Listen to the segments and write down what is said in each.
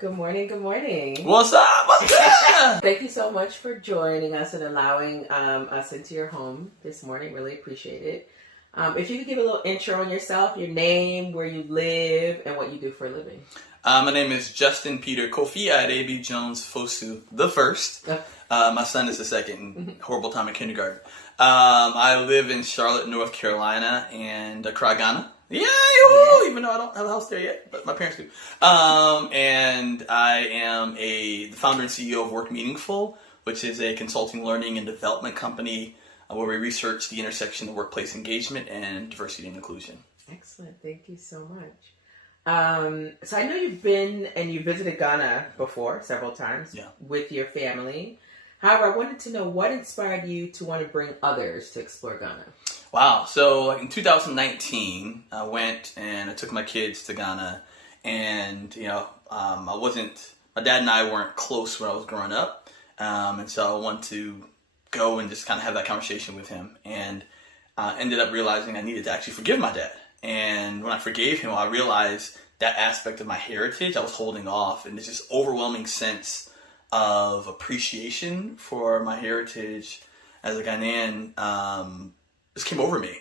Good morning, good morning. What's up? What's up? Thank you so much for joining us and allowing us into your home this morning. Really appreciate it. If you could give a little intro on yourself, your name, where you live, and what you do for a living. My name is Justin Peter Kofi Adebi Jones-Fosu the first. My son is the second. Horrible time in kindergarten. I live in Charlotte, North Carolina, and Accra, Ghana. Yay! Woo! Even though I don't have a house there yet, but my parents do. And I am the founder and CEO of Work Meaningful, which is a consulting, learning, and development company where we research the intersection of workplace engagement and diversity and inclusion. Excellent. Thank you so much. So I know you've been and you visited Ghana before several times with your family. However, I wanted to know what inspired you to want to bring others to explore Ghana. Wow. So in 2019, I went and I took my kids to Ghana, and my dad and I weren't close when I was growing up, and so I wanted to go and just kind of have that conversation with him, and ended up realizing I needed to actually forgive my dad. And when I forgave him, I realized that aspect of my heritage I was holding off, and this just overwhelming sense of appreciation for my heritage as a Ghanaian just came over me.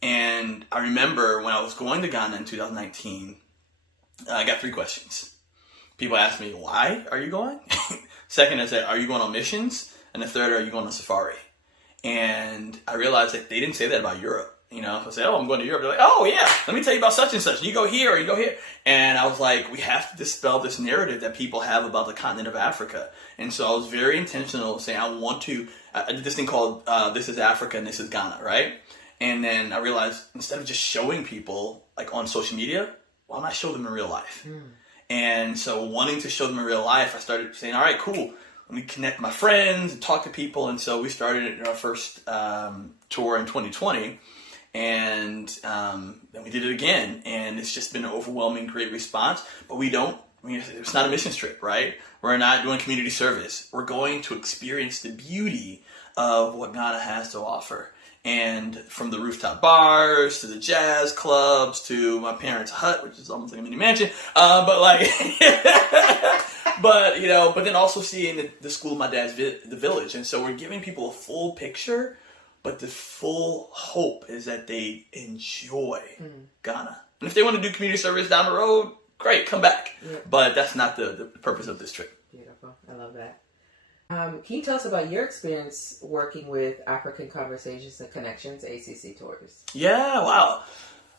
And I remember when I was going to Ghana in 2019, I got 3 questions. People asked me, why are you going? Second, I said, are you going on missions? And the third, are you going on safari? And I realized that they didn't say that about Europe. If I said, I'm going to Europe, they're like, oh yeah, let me tell you about such and such. You go here or you go here. And I was like, we have to dispel this narrative that people have about the continent of Africa. And so I was very intentional saying, I did this thing called This is Africa and This is Ghana, right? And then I realized instead of just showing people like on social media, why don't I show them in real life? And so wanting to show them in real life, I started saying, all right, cool. Let me connect my friends and talk to people. And so we started our first tour in 2020. And then we did it again, and it's just been an overwhelming, great response. But it's not a mission trip, right? We're not doing community service. We're going to experience the beauty of what Ghana has to offer. And from the rooftop bars to the jazz clubs to my parents' hut, which is almost like a mini mansion, but then also seeing the school of my dad's the village. And so we're giving people a full picture. But the full hope is that they enjoy Ghana. And if they want to do community service down the road, great, come back. Yep. But that's not the purpose of this trip. Beautiful. I love that. Can you tell us about your experience working with African Conversations and Connections, ACC Tours? Yeah, wow.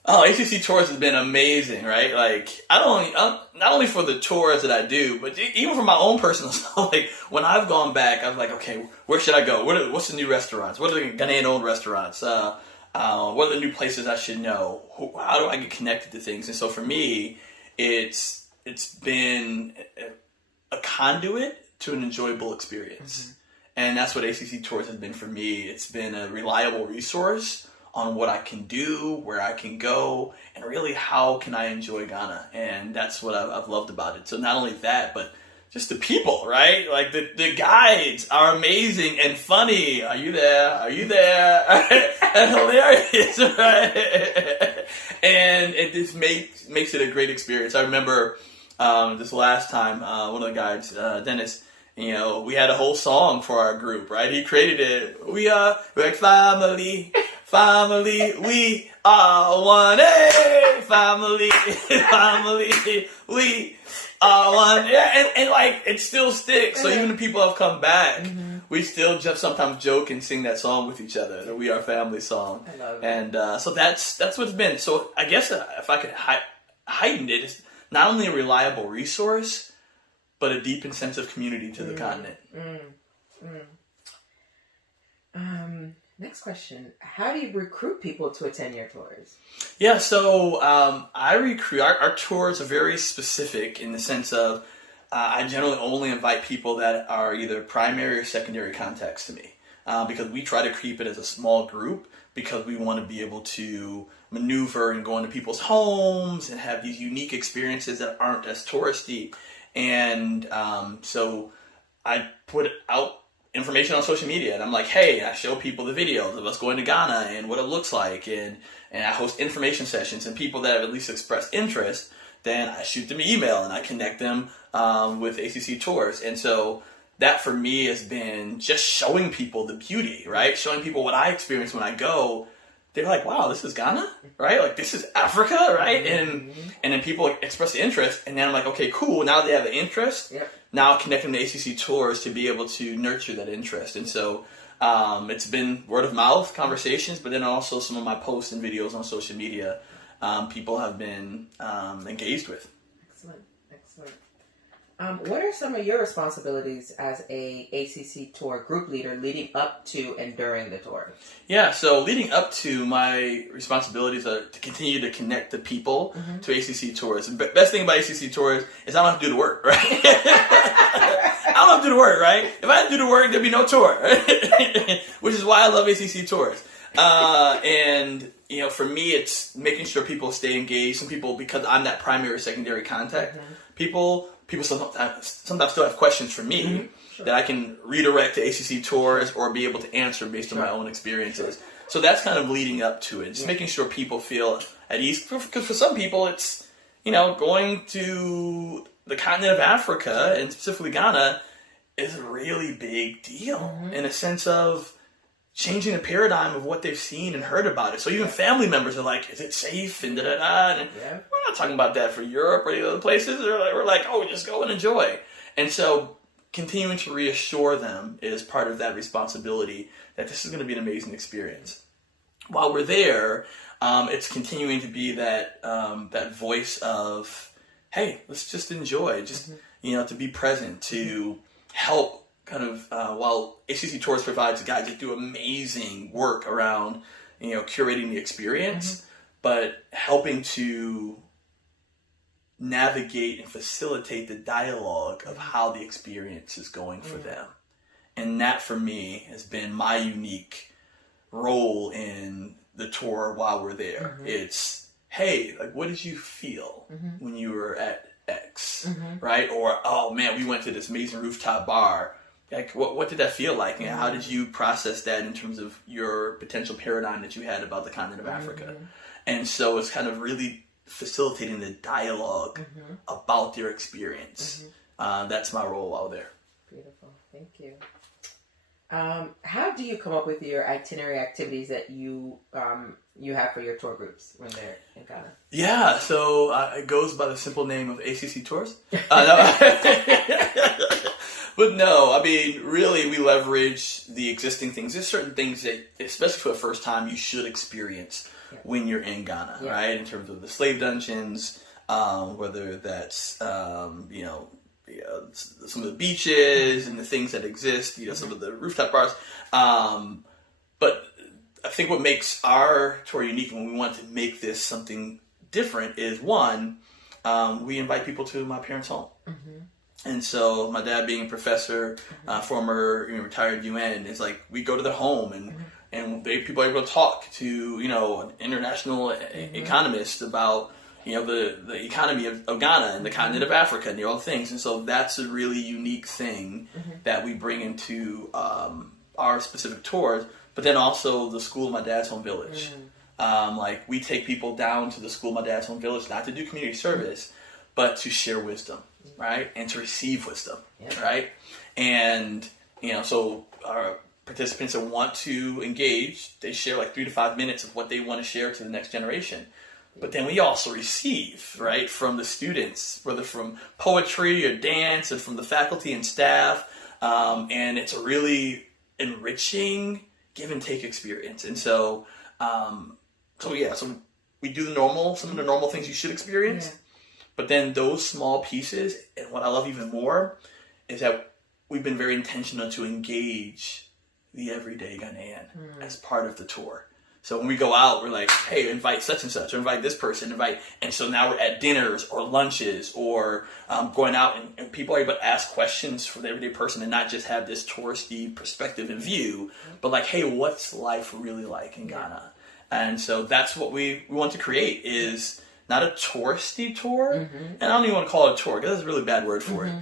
Oh, ACC Tours has been amazing, right? Like, not only for the tours that I do, but even for my own personal stuff. Like, when I've gone back, I'm like, okay, where should I go? What's the new restaurants? What are the Ghanaian-owned restaurants? What are the new places I should know? How do I get connected to things? And so for me, it's been a conduit to an enjoyable experience. And that's what ACC Tours has been for me. It's been a reliable resource on what I can do, where I can go, and really how can I enjoy Ghana. And that's what I've loved about it. So not only that, but just the people, right? Like the guides are amazing and funny. Are you there? Are you there? And hilarious, right? And it just makes it a great experience. I remember this last time, one of the guides, Dennis, we had a whole song for our group, right? He created it. We're like family, we are one. Hey, family, we are one. Yeah, and like it still sticks. So even if people have come back, we still just sometimes joke and sing that song with each other, the We Are Family song. I love it. And so that's what it's been. So I guess if I could heighten it, it's not only a reliable resource, but a deepened sense of community to the continent. Next question. How do you recruit people to attend your tours? Yeah, so I recruit. Our tours are very specific in the sense of I generally only invite people that are either primary or secondary contacts to me because we try to keep it as a small group because we want to be able to maneuver and go into people's homes and have these unique experiences that aren't as touristy. And so I put out information on social media, and I'm like, hey, I show people the videos of us going to Ghana and what it looks like, and I host information sessions, and people that have at least expressed interest then I shoot them an email and I connect them with ACC tours. And so that for me has been just showing people the beauty, right? Showing people what I experience when I go. They're like, wow, this is Ghana, right? Like, this is Africa, right? And then people express the interest, and then I'm like, okay, cool. Now they have the interest. Yep. Now connect them to ACC tours to be able to nurture that interest. And so it's been word of mouth conversations, but then also some of my posts and videos on social media, people have been engaged with. Excellent. What are some of your responsibilities as a ACC tour group leader leading up to and during the tour? Yeah, so leading up to, my responsibilities are to continue to connect the people to ACC tours. The best thing about ACC tours is I don't have to do the work, right? I don't have to do the work, right? If I had to do the work, there'd be no tour, which is why I love ACC tours. And for me, it's making sure people stay engaged. Some people, because I'm that primary or secondary contact, people sometimes still have questions for me that I can redirect to ACC tours or be able to answer based on my own experiences. So that's kind of leading up to it, just making sure people feel at ease. Because for some people, it's going to the continent of Africa and specifically Ghana is a really big deal in a sense of changing the paradigm of what they've seen and heard about it. So even family members are like, is it safe? And da-da-da. And we're not talking about that for Europe or the other places. We're like, oh, just go and enjoy. And so continuing to reassure them is part of that responsibility that this is going to be an amazing experience. While we're there, it's continuing to be that that voice of, hey, let's just enjoy, just, to be present, to help kind of, while ACC Tours provides guides that do amazing work around, curating the experience, but helping to navigate and facilitate the dialogue of how the experience is going for them. And that, for me, has been my unique role in the tour while we're there. It's, hey, like, what did you feel when you were at X, right? Or, oh, man, we went to this amazing rooftop bar. Like, what did that feel like? And how did you process that in terms of your potential paradigm that you had about the continent of Africa? And so it's kind of really facilitating the dialogue about their experience. That's my role while there. Beautiful. Thank you. How do you come up with your itinerary activities that you have for your tour groups when they're in Ghana? Yeah, so it goes by the simple name of ACC Tours. But no, I mean, really, we leverage the existing things. There's certain things that, especially for the first time, you should experience when you're in Ghana, right? In terms of the slave dungeons, whether that's, some of the beaches and the things that exist, some of the rooftop bars. But I think what makes our tour unique when we want to make this something different is, one, we invite people to my parents' home. And so my dad being a professor, former retired UN, it's like we go to their home and people are able to talk to, an international economist about, the economy of Ghana and the continent of Africa and all the things. And so that's a really unique thing that we bring into our specific tours, but then also the School of My Dad's Home Village. Like, we take people down to the School of My Dad's Home Village, not to do community service, but to share wisdom, right? And to receive wisdom, right? And, so our participants that want to engage, they share like 3 to 5 minutes of what they want to share to the next generation. But then we also receive, right, from the students, whether from poetry or dance and from the faculty and staff. And it's a really enriching give and take experience. And so, so we do some of the normal things you should experience. But then those small pieces, and what I love even more, is that we've been very intentional to engage the everyday Ghanaian as part of the tour. So when we go out, we're like, hey, invite such and such, or invite this person, and so now we're at dinners or lunches or going out, and people are able to ask questions for the everyday person and not just have this touristy perspective and view, but like, hey, what's life really like in Ghana? And so that's what we want to create, is not a touristy tour, and I don't even want to call it a tour, because that's a really bad word for it,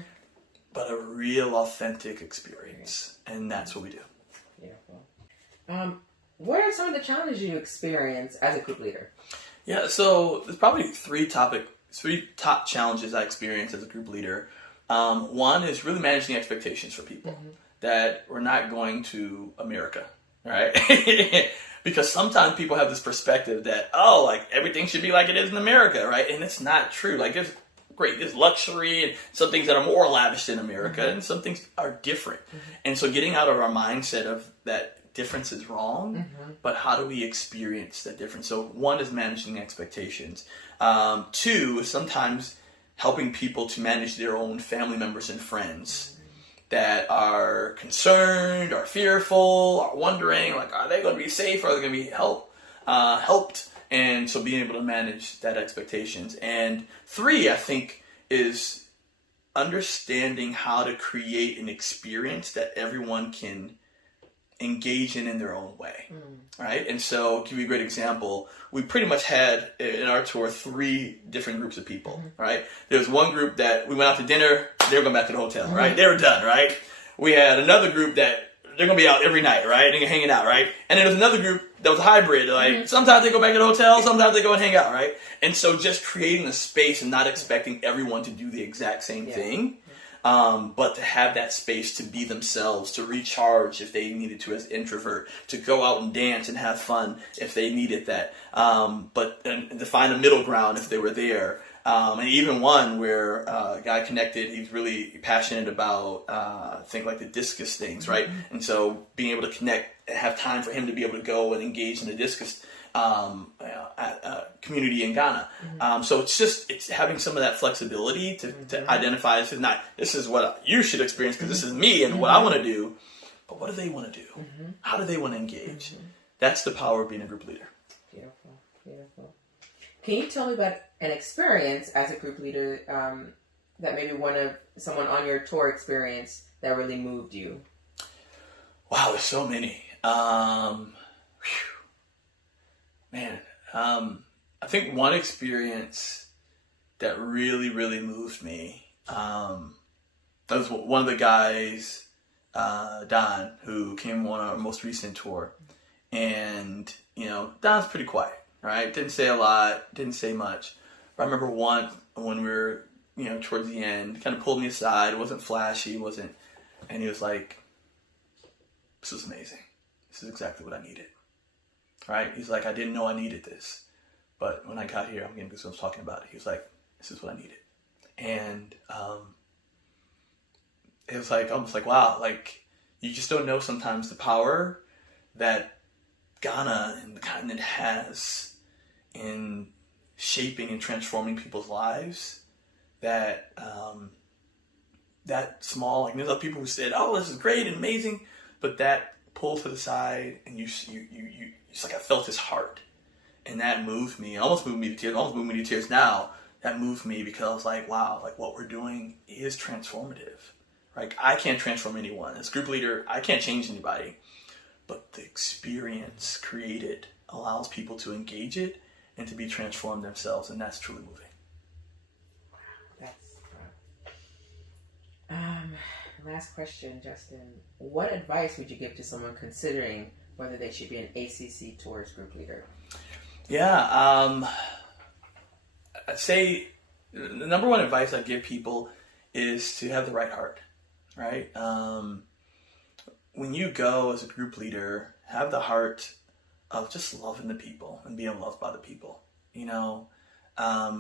but a real authentic experience, and that's what we do. Beautiful. What are some of the challenges you experience as a group leader? Yeah, so there's probably three three top challenges I experienced as a group leader. One is really managing expectations for people that we're not going to America, right? Because sometimes people have this perspective that, oh, like everything should be like it is in America, right? And it's not true. Like there's luxury and some things that are more lavish in America and some things are different. And so getting out of our mindset of that difference is wrong, but how do we experience that difference? So one is managing expectations. Two is sometimes helping people to manage their own family members and friends that are concerned, are fearful, are wondering, like, are they going to be safe? Are they going to be helped? And so being able to manage that expectations. And three, I think, is understanding how to create an experience that everyone can engage in their own way, right? And so, I'll give you a great example. We pretty much had in our tour 3 different groups of people, right? There was one group that we went out to dinner, they were going back to the hotel, right? They were done, right? We had another group that they're going to be out every night, right? They're hanging out, right? And then there was another group that was hybrid, like sometimes they go back to the hotel, sometimes they go and hang out, right? And so just creating a space and not expecting everyone to do the exact same thing. But to have that space to be themselves, to recharge if they needed to as an introvert, to go out and dance and have fun if they needed that, but to find a middle ground if they were there. And even one where a guy connected, he's really passionate about, I think like the discus things, right? And so being able to connect, have time for him to be able to go and engage in the discus community in Ghana. So it's having some of that flexibility to identify this is what you should experience because this is me and what I want to do, but what do they want to do? How do they want to engage? That's the power of being a group leader. Beautiful, beautiful. Can you tell me about an experience as a group leader that maybe someone on your tour experienced that really moved you? Wow, there's so many. I think one experience that really, really moved me, that was one of the guys, Don, who came on our most recent tour. And, Don's pretty quiet, right? Didn't say a lot, didn't say much. But I remember once when we were, towards the end, kind of pulled me aside. It wasn't flashy, and he was like, this is amazing. This is exactly what I needed. Right? He's like, I didn't know I needed this. But when I got here, I'm getting goosebumps talking about it. He was like, this is what I needed. And it was like, almost like, wow, like, you just don't know sometimes the power that Ghana and the continent has in shaping and transforming people's lives. That that small, like, there's other people who said, oh, this is great and amazing, but that pull to the side and you it's like I felt his heart, and that moved me. Almost moved me to tears now. That moved me because I was like, wow, like what we're doing is transformative. Like I can't transform anyone. As a group leader, I can't change anybody, but the experience created allows people to engage it and to be transformed themselves, and that's truly moving. Last question, Justin. What advice would you give to someone considering whether they should be an ACC Tours group leader? Yeah, I'd say the number one advice I'd give people is to have the right heart, right? When you go as a group leader, have the heart of just loving the people and being loved by the people,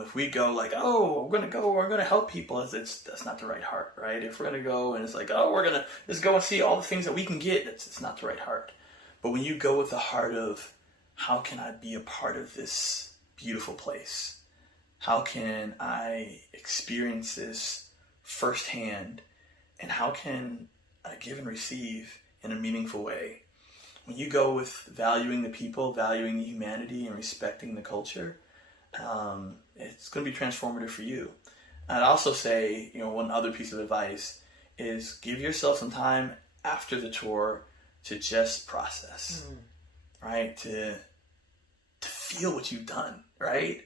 If we go like, oh, we're going to help people, that's not the right heart, right? If we're going to go and it's like, oh, we're going to just go and see all the things that we can get, it's not the right heart. But when you go with the heart of, how can I be a part of this beautiful place? How can I experience this firsthand? And how can I give and receive in a meaningful way? When you go with valuing the people, valuing the humanity, and respecting the culture, it's going to be transformative for you. I'd also say, one other piece of advice is give yourself some time after the tour to just process, right? To feel what you've done, right?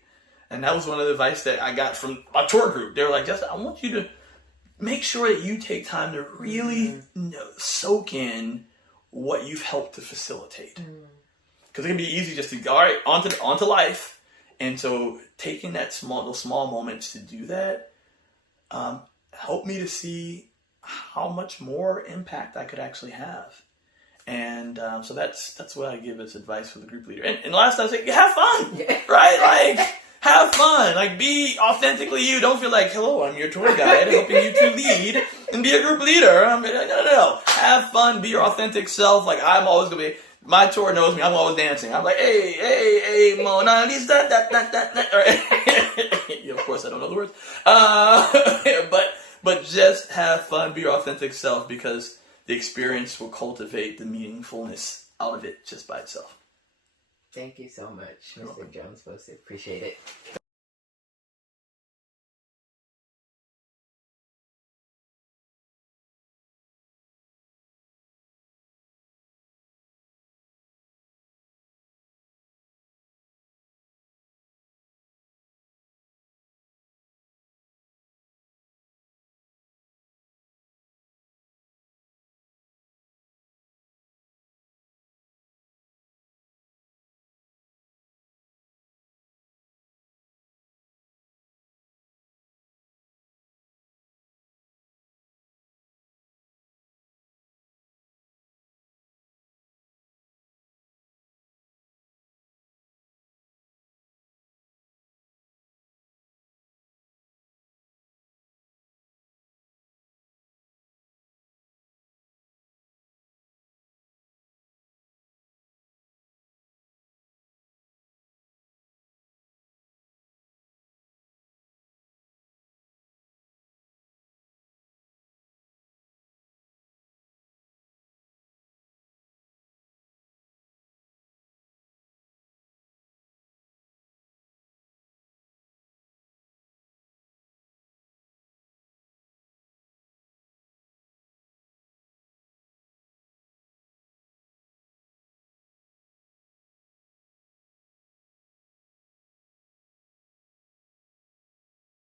And that was one of the advice that I got from my tour group. They were like, Justin, I want you to make sure that you take time to really soak in what you've helped to facilitate. Because it can be easy just to go, all right, on to life. And so taking those small moments to do that helped me to see how much more impact I could actually have. And so that's what I give as advice for the group leader. And last I say, have fun, right? Like, have fun. Like, be authentically you. Don't feel like, hello, I'm your tour guide, helping you to lead and be a group leader. No. Have fun. Be your authentic self. Like, I'm always going to be, my tour knows me. I'm always dancing. I'm like, hey, Mona Lisa, that. Of course, I don't know the words. But just have fun. Be your authentic self, because the experience will cultivate the meaningfulness out of it just by itself. Thank you so much, Mr. Jones-Fosu. Appreciate it.